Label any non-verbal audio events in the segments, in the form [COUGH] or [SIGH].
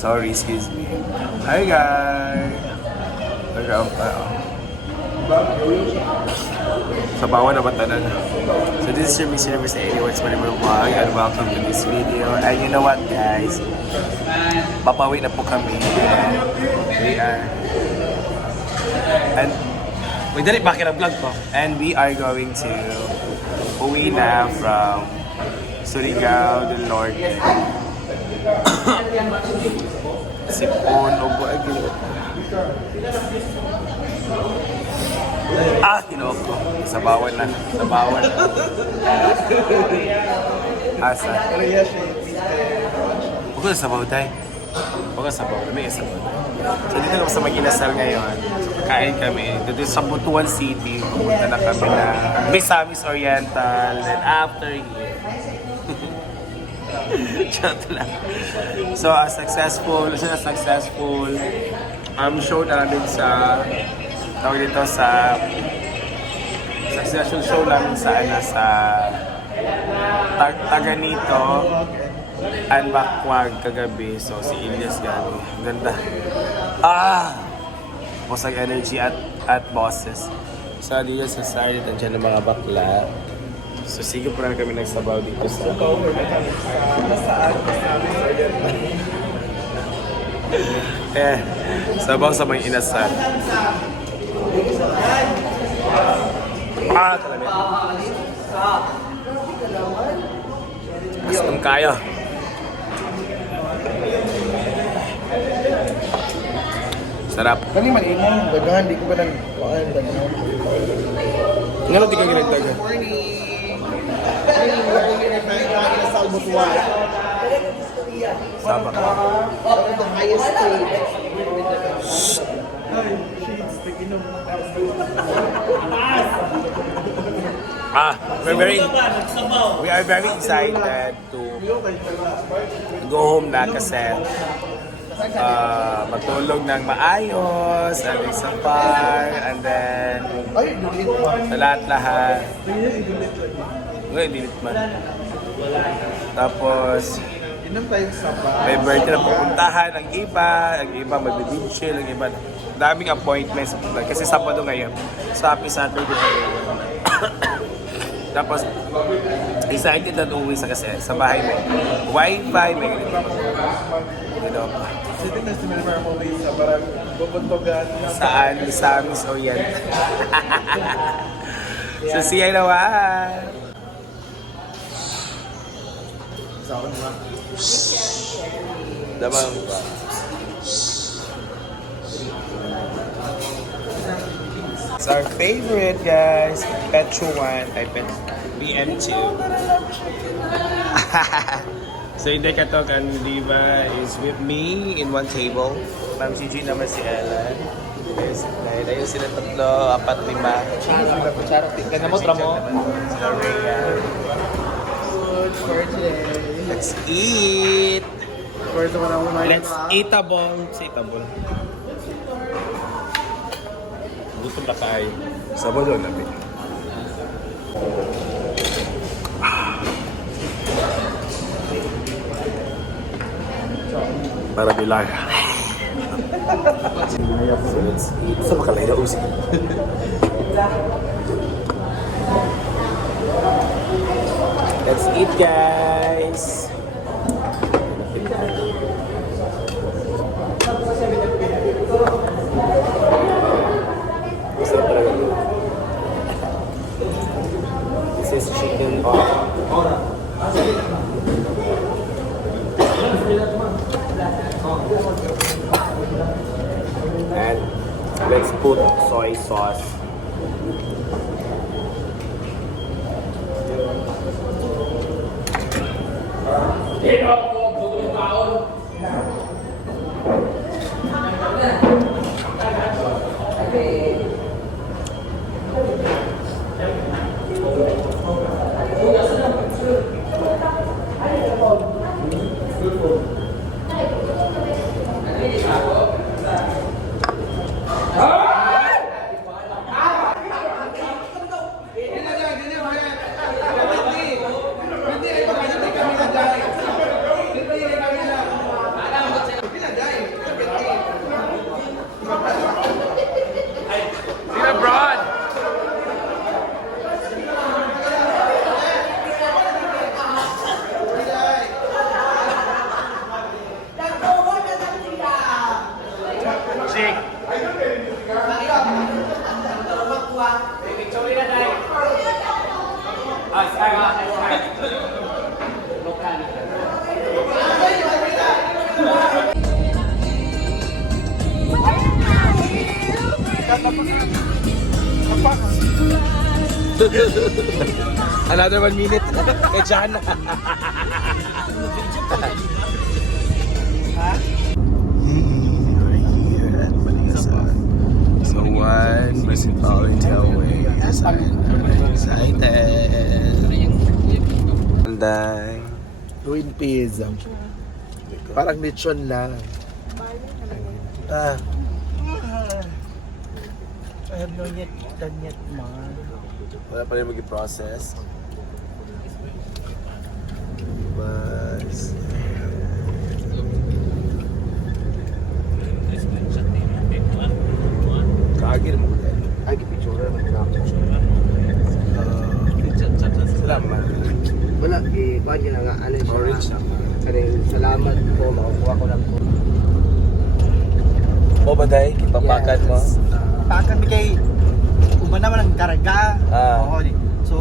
Sorry, excuse me. Hi guys! Nag-off pa ako. Sa bawa na batanan. So this is your Miss Universe 81's Manimur Vlog and welcome to this video. And you know what guys? Papawi na po kami. We are... And... Wait, dali, bakit ang vlog ko? And we are going to uwi na from Surigao del Norte. Sipon, Obo, Agil. Ah, kinoko. Sa bawal na. Sa bawal na. Asa? Huwag ka sa baw, tay. Huwag ka sa baw. May isa baw. So dito kami sa Maginasal ngayon. Kain kami. Dito sa Butuan City. Pumunta na kami na Misamis Oriental. Then after here, [LAUGHS] [LAUGHS] Chat lang. So, a successful, siya successful um, show namin sa tawag dito sa successful show namin sa ano sa tag Taganito and Bakwag kagabi. So, si Ilyas. Ang Ganda. Ah! Busag energy at at bosses. So, dito sa side, nandiyan ng mga bakla. So, sige po na kami nagsabaw dito sa... eh, sabaw sa may inasal. Ah. Mas kung kaya. Sarap. Kani man imo dagahan di ko ba nag kuan dagahan. Nga di ka ginagdagan. Morning. Morning mga pagkira tayo sa Albutua. Sama ka. Of the highest grade. Ah, we're very we are very excited to go home na kasi ah, matulog ng maayos, and isa pa, and then Ay, sa lahat-lahat. Ngayon, dilit man. Tapos, Inom tayo sa bar. may birthday na pupuntahan, ang iba, ang iba magbe-beach chill, ang iba, daming appointments. Kasi Sabado ngayon. So, happy Saturday pa rin. [COUGHS] Tapos, excited na umuwi sa kasi sa bahay may wifi, may ganito. Sito na si Milmar mo may sa barang bubuntogan. Saan? Sa Miss Orient. so, siya naman. Sa akin na. Damang pa. It's our favorite, guys. Petro 1. Ay, Pet BM2. [LAUGHS] so, hindi katog ang diva is with me in one table. Ma'am si G naman si Ellen. Yes, dahil ayun sila tatlo, apat, lima. Charity. Ganda mo, tramo. Good for today. Let's eat! For the one ako Let's eatable. Sa eatable. Gusto na tayo. Sabado na bin. Para let's eat. Sa makalay na usik. Let's eat guys. This is chicken. And let's put soy sauce. Yeah. up! [LAUGHS] Another one minute. At Baligasan. So one municipality away. Yes, I'm excited. Anday. Twin Peas. Parang lechon lang. Ah. I have no yet done yet, ma. Wala pa rin mag-process. Bus. Kagil mo din. Ay, picture na lang. Salamat. Wala, eh, na nga. Ano siya? Orange salamat po, makakuha ko lang po. Mo ba day? Kipapakan mo? Pakan kay umana man ang karga. Ah. Oo, di. So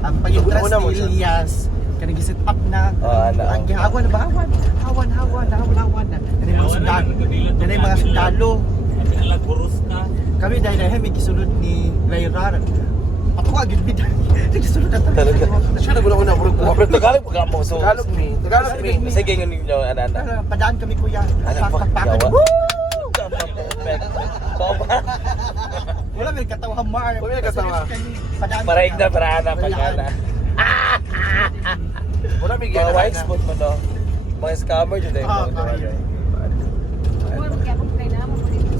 ang pag-interest mo ni siya. Elias kanang giset up na Ah, ano? ang gihawan ba hawan hawan hawan hawan hawan na Yan yung mga sundalo Yan yung mga sundalo kami dahil dahil may gisulod ni Rayrar ako agad bid gisulod [LAUGHS] na Talaga? Siya na una-una. Mo pero Tagalog pa ka mo. So, Tagalog mi. Tagalog mi. Sige nga ninyo, anana. Pero padaan kami kuya Ano sa pa? pagpakan Yawa. Woo! So, wala may katawa mar Wala may katawa. Padaan Paraig na, parana, pagana. [LAUGHS] Wala may Mga gana. white spot mo, no? Mga scammer dyan tayo. Ah, mga ah, kung kailangan mo dito.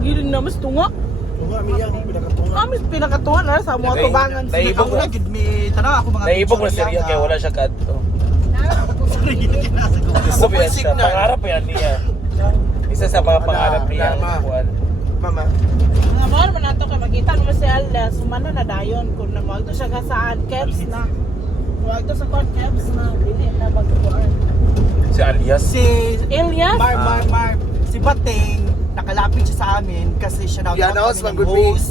Giling na mas tunga. Tunga, mi yan. Pinakatunga. Kami pinakatuan na sa mga tubangan. Naibog Ako na gid mi tanaw ako mga Naibog picture seryo na- wala siya kadto. Ko. Gusto yan siya. signal. Pangarap yan niya. Isa sa mga pangarap niya. Mama. Nga man nato kay makita naman si Alda. Sumana na dayon kung na magto siya ka saan. Kebs na. Magto sa kwan Kebs na. Dili na bagkuan. Si Alias. Si Elias? Mar Mar Mar si Bating nakalapit siya sa amin kasi siya daw Yan, daw host, kami ng mag-good host.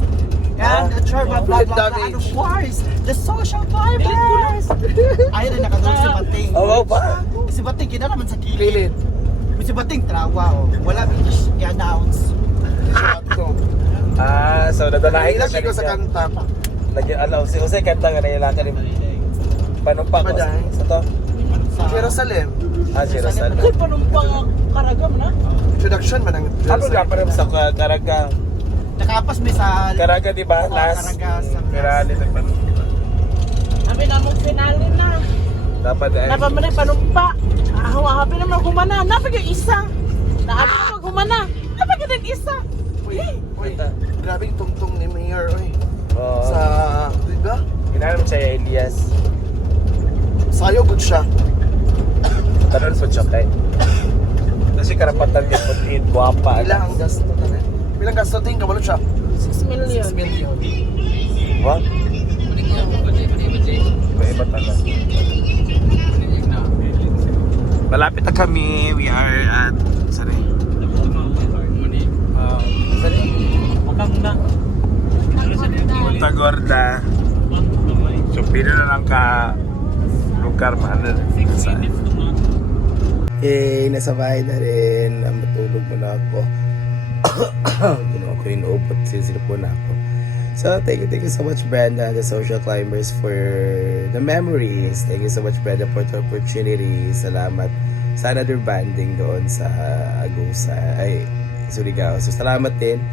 And uh, sure, blah, blah, blah, blah, Damage. and of course, the social climbers. Ayun na nakagawa si Bating. Oh, wow ba? Si Bating, kinaraman sa kilid. Kilid. Si Bating, trawa, oh. Wala i-announce. Shot [LAUGHS] Ah, so nadalahin Ilagi ko sa kanta. Lagi, ano, si Jose kanta nga na ka rin. Panumpa ko. Maday. Sa to? Sa Jerusalem. Ah, si Rosal. Kay panumpang karagam na. Introduction man ang Ano ka pa rin sa ka- Karaga? Nakapas may sa... Karaga, di ba? Last. Pirali na pa. Kami na mong finale na. Dapat ay. Napamanay panumpa. Ahawa-habi naman humana. Napag yung isa. Naabi na maghumana. Napag yung isa. Uy, uy. Grabing tungtong ni Mayor, uy. Oo. Sa, di ba? Ginanam siya yung Elias. Sayo good siya. Karoon po siya kay. Kasi karapatan niya po din. Guwapa. Ilang ang gasto na rin. Bilang gasto tingin kabalo siya. 6 million. 6 million. What? Iba talaga. Malapit na kami. We are at... Sorry. Uh, sorry. Punta Gorda. So, pino na lang ka lugar paano sa Eh, nasa bahay na rin. Ah, Matulog muna ako. [COUGHS] Ginawa ko yung ubot. Sisilo po na ako. So, thank you, thank you so much, Brenda and the Social Climbers for the memories. Thank you so much, Brenda, for the opportunity. Salamat sa another banding doon sa Agusa, ay, Surigao. So, salamat din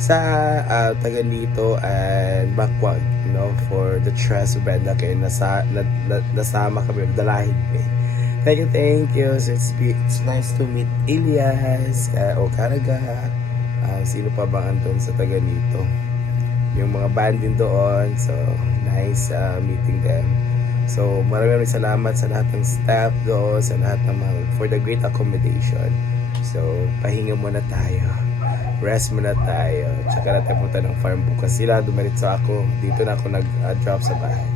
sa uh, taga nito and Bakwag, you know, for the trust of Brenda kay nasa, na, na, nasama kami, dalahin kami. Thank you, thank you. So it's, it's nice to meet Elias, uh, o Karaga, uh, sino pa bang andun sa taga nito. Yung mga band din doon. So, nice uh, meeting them. So, maraming maraming salamat sa lahat ng staff doon, sa lahat ng mga, for the great accommodation. So, pahinga muna tayo. Rest muna tayo. Tsaka na tayo punta ng farm bukas sila. Dumaritso ako. Dito na ako nag-drop sa bahay.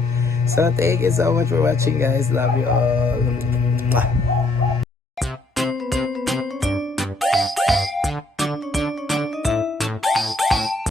So, thank you so much for watching guys. Love you all. Mwah.